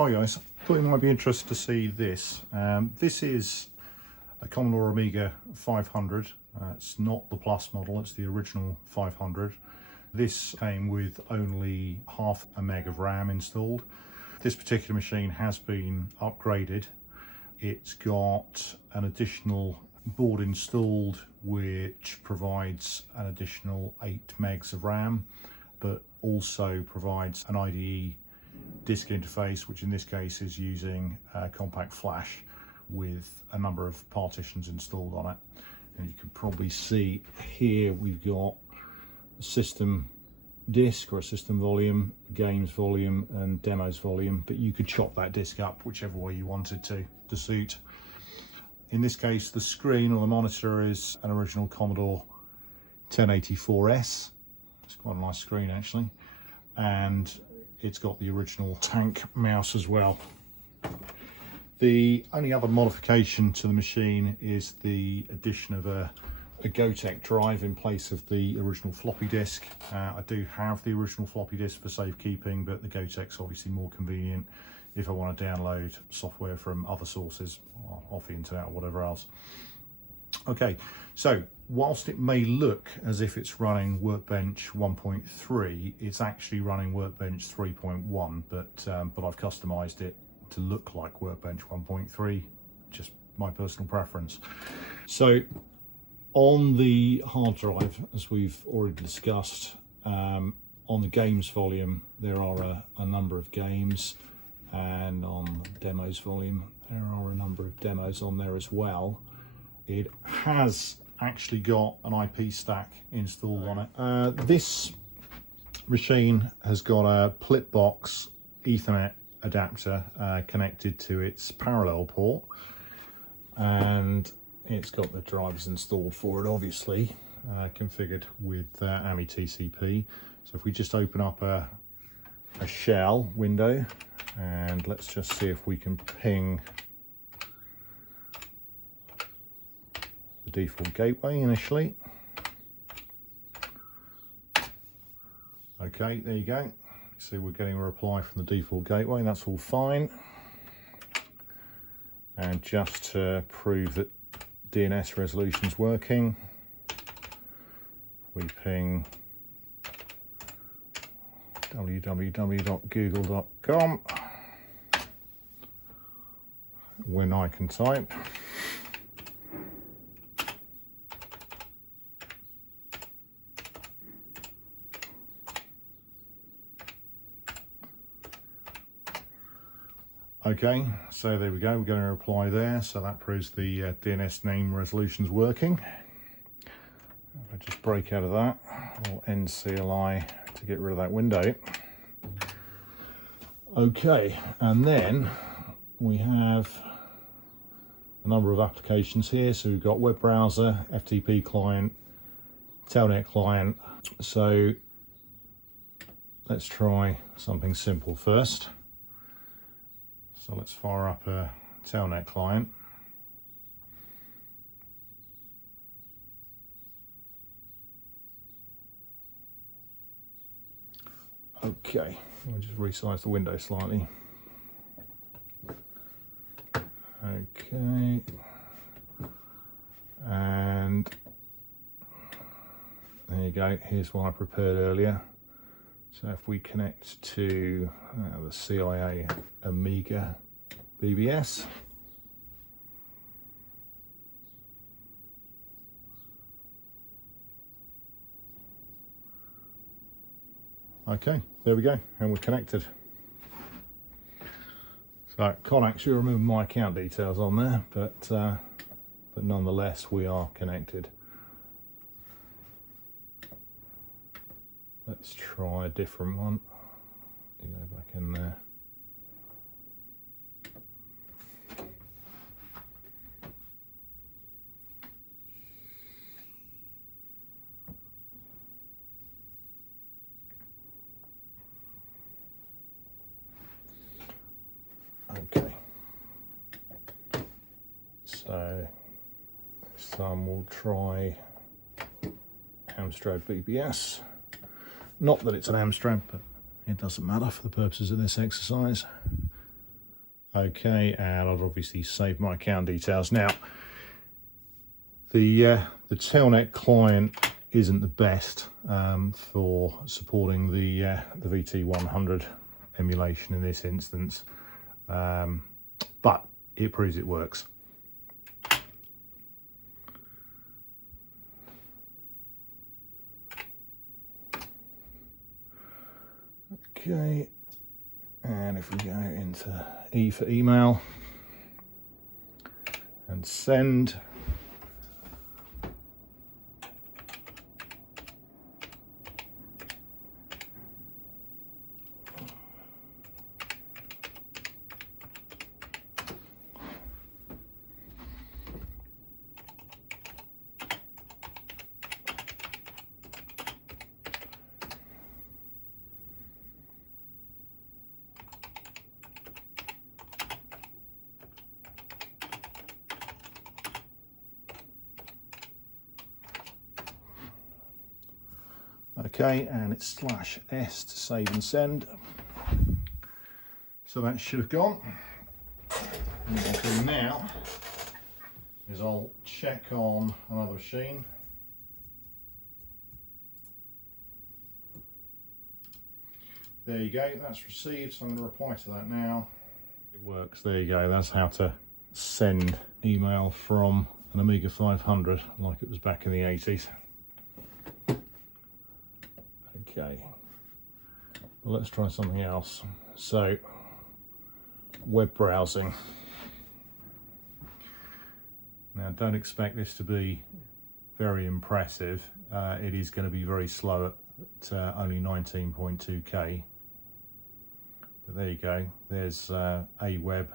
Hi guys, thought you might be interested to see this. This is a Commodore Amiga 500. It's not the Plus model, it's the original 500. This came with only half a meg of RAM installed. This particular machine has been upgraded. It's got an additional board installed which provides an additional 8 megs of RAM, but also provides an IDE disk interface, which in this case is using compact flash with a number of partitions installed on it. And you can probably see here we've got a system disk or a system volume, games volume and demos volume, but you could chop that disk up whichever way you wanted to suit. In this case the screen or the monitor is an original Commodore 1084S. It's quite a nice screen actually, and it's got the original tank mouse as well. The only other modification to the machine is the addition of a Gotek Drive in place of the original floppy disk. I do have the original floppy disk for safekeeping, but the Gotek's obviously more convenient if I want to download software from other sources, off the internet or whatever else. Okay, so whilst it may look as if it's running Workbench 1.3, it's actually running Workbench 3.1, but I've customized it to look like Workbench 1.3, just my personal preference. So on the hard drive, as we've already discussed, on the games volume there are a number of games, and on the demos volume there are a number of demos on there as well. It has actually got an IP stack installed on it. This machine has got a Plipbox Ethernet adapter connected to its parallel port, and it's got the drivers installed for it, obviously, configured with AMI TCP. So if we just open up a shell window, and let's just see if we can ping the default gateway initially. Okay, there you go. See, we're getting a reply from the default gateway. That's all fine. And just to prove that DNS resolution's working, we ping www.google.com when I can type. Okay, so there we go, we're getting a reply there, so that proves the DNS name resolution's working. If I just break out of that, or end CLI to get rid of that window. Okay, and then we have a number of applications here. So we've got web browser, FTP client, Telnet client. So let's try something simple first. So let's fire up a Telnet client. Okay, I'll just resize the window slightly. Okay, and there you go, here's one I prepared earlier. So if we connect to the CIA Amiga BBS, okay, there we go, and we're connected. So I can't actually remember my account details on there, but nonetheless we are connected. Let's try a different one. You go back in there. Okay. So this time we'll try Amstrad BBS. Not that it's an Amstrad, but it doesn't matter for the purposes of this exercise. Okay, and I've obviously saved my account details. Now, the Telnet Client isn't the best for supporting the VT100 emulation in this instance, but it proves it works. Okay, and if we go into E for email and send, okay, and it's /s to save and send. So that should have gone. And what I'll do now is I'll check on another machine. There you go, that's received, so I'm going to reply to that now. It works, there you go, that's how to send email from an Amiga 500 like it was back in the 80s. Okay, well, let's try something else. So, web browsing. Now, don't expect this to be very impressive. It is going to be very slow at only 19.2K. But there you go. There's AWeb,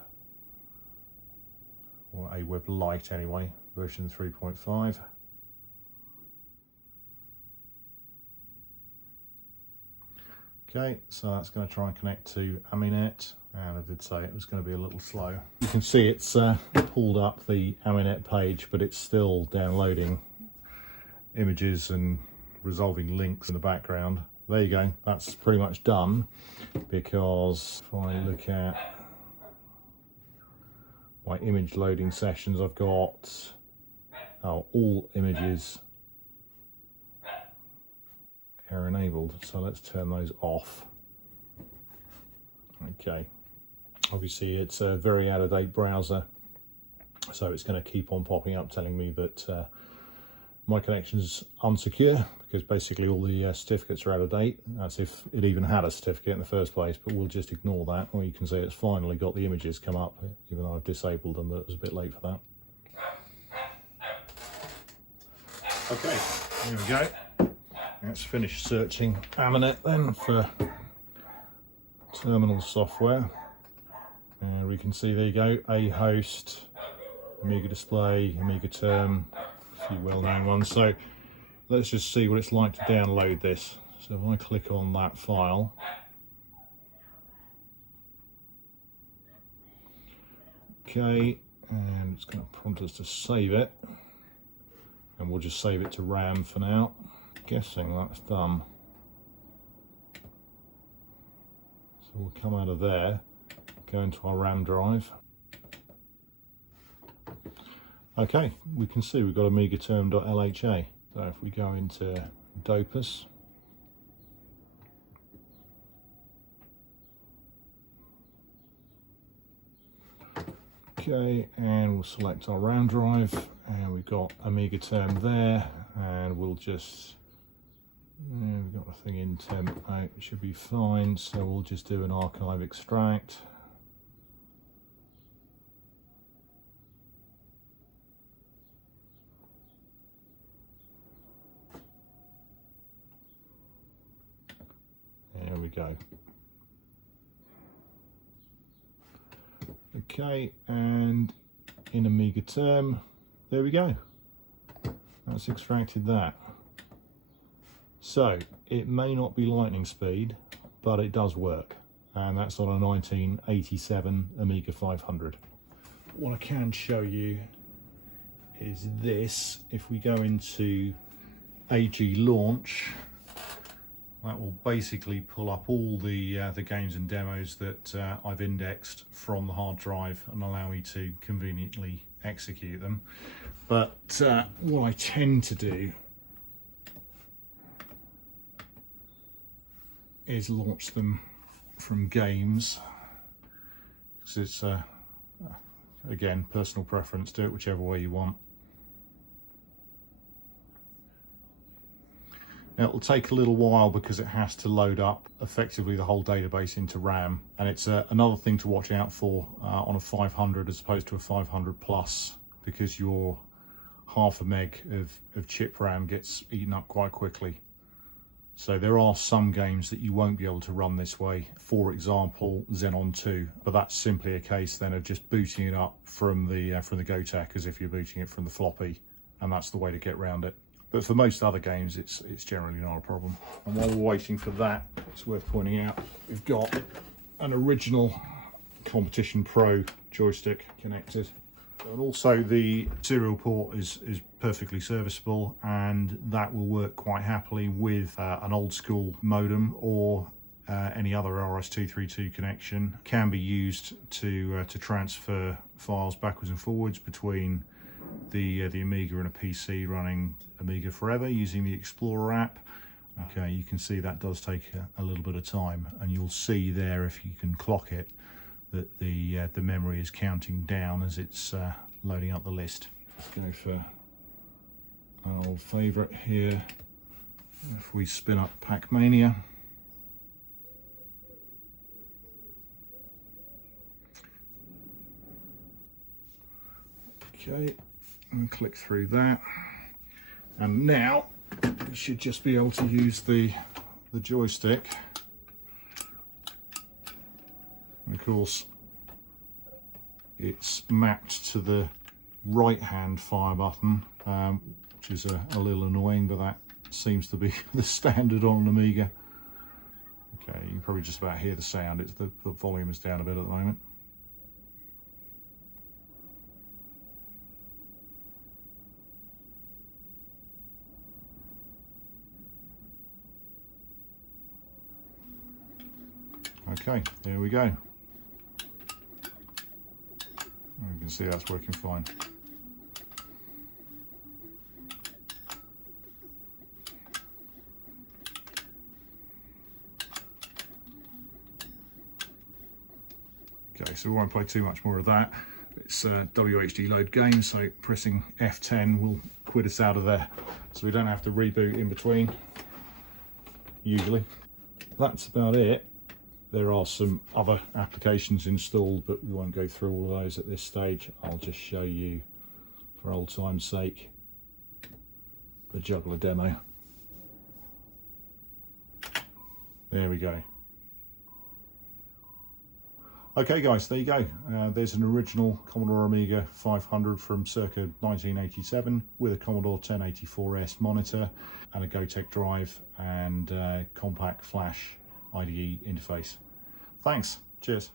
or AWeb Lite anyway, version 3.5. Okay, so that's going to try and connect to Aminet, and I did say it was going to be a little slow. You can see it's pulled up the Aminet page, but it's still downloading images and resolving links in the background. There you go, that's pretty much done, because if I look at my image loading sessions, I've got all images are enabled, so let's turn those off. Okay, obviously it's a very out-of-date browser, so it's going to keep on popping up telling me that my connection's unsecure, because basically all the certificates are out of date, as if it even had a certificate in the first place, but we'll just ignore that. Or you can see it's finally got the images come up, even though I've disabled them, but it was a bit late for that. Okay, here we go. Let's finish searching Aminet then for terminal software. And we can see, there you go, a host, Amiga Display, Amiga Term, a few well-known ones. So let's just see what it's like to download this. So if I click on that file, okay, and it's going to prompt us to save it, and we'll just save it to RAM for now. Guessing that's done. So we'll come out of there, go into our RAM drive. Okay, we can see we've got amigaterm.lha. So if we go into Dopus, okay, and we'll select our RAM drive, and we've got Amiga Term there, and we'll just, we've got a thing in temp, it should be fine, so we'll just do an archive extract. There we go. Okay, and in Amiga Term, there we go. That's extracted that. So it may not be lightning speed, but it does work, and that's on a 1987 Amiga 500. What I can show you is this. If we go into AG Launch, that will basically pull up all the games and demos that I've indexed from the hard drive and allow me to conveniently execute them. But what I tend to do is launch them from games, because it's again, personal preference. Do it whichever way you want. Now, it'll take a little while because it has to load up effectively the whole database into RAM, and it's another thing to watch out for on a 500 as opposed to a 500 plus, because your half a meg of chip RAM gets eaten up quite quickly. So there are some games that you won't be able to run this way, for example Xenon 2, but that's simply a case then of just booting it up from the Gotek as if you're booting it from the floppy, and that's the way to get around it. But for most other games it's generally not a problem. And while we're waiting for that, it's worth pointing out we've got an original Competition Pro joystick connected. And also the serial port is perfectly serviceable, and that will work quite happily with an old school modem or any other RS-232 connection. Can be used to transfer files backwards and forwards between the Amiga and a PC running Amiga Forever using the Explorer app. Okay, you can see that does take a little bit of time, and you'll see there, if you can clock it, that the memory is counting down as it's loading up the list. Let's go for an old favourite here. If we spin up Pacmania, okay, and click through that, and now we should just be able to use the joystick. And of course, it's mapped to the right hand fire button, which is a little annoying, but that seems to be the standard on an Amiga. Okay, you can probably just about hear the sound. It's the volume is down a bit at the moment. Okay, there we go. You can see that's working fine. Okay, so we won't play too much more of that. It's WHD load game, so pressing F10 will quit us out of there, so we don't have to reboot in between, usually. That's about it. There are some other applications installed, but we won't go through all of those at this stage. I'll just show you, for old time's sake, the juggler demo. There we go. Okay guys, there you go. There's an original Commodore Amiga 500 from circa 1987 with a Commodore 1084S monitor and a Gotek Drive and compact flash IDE interface. Thanks. Cheers.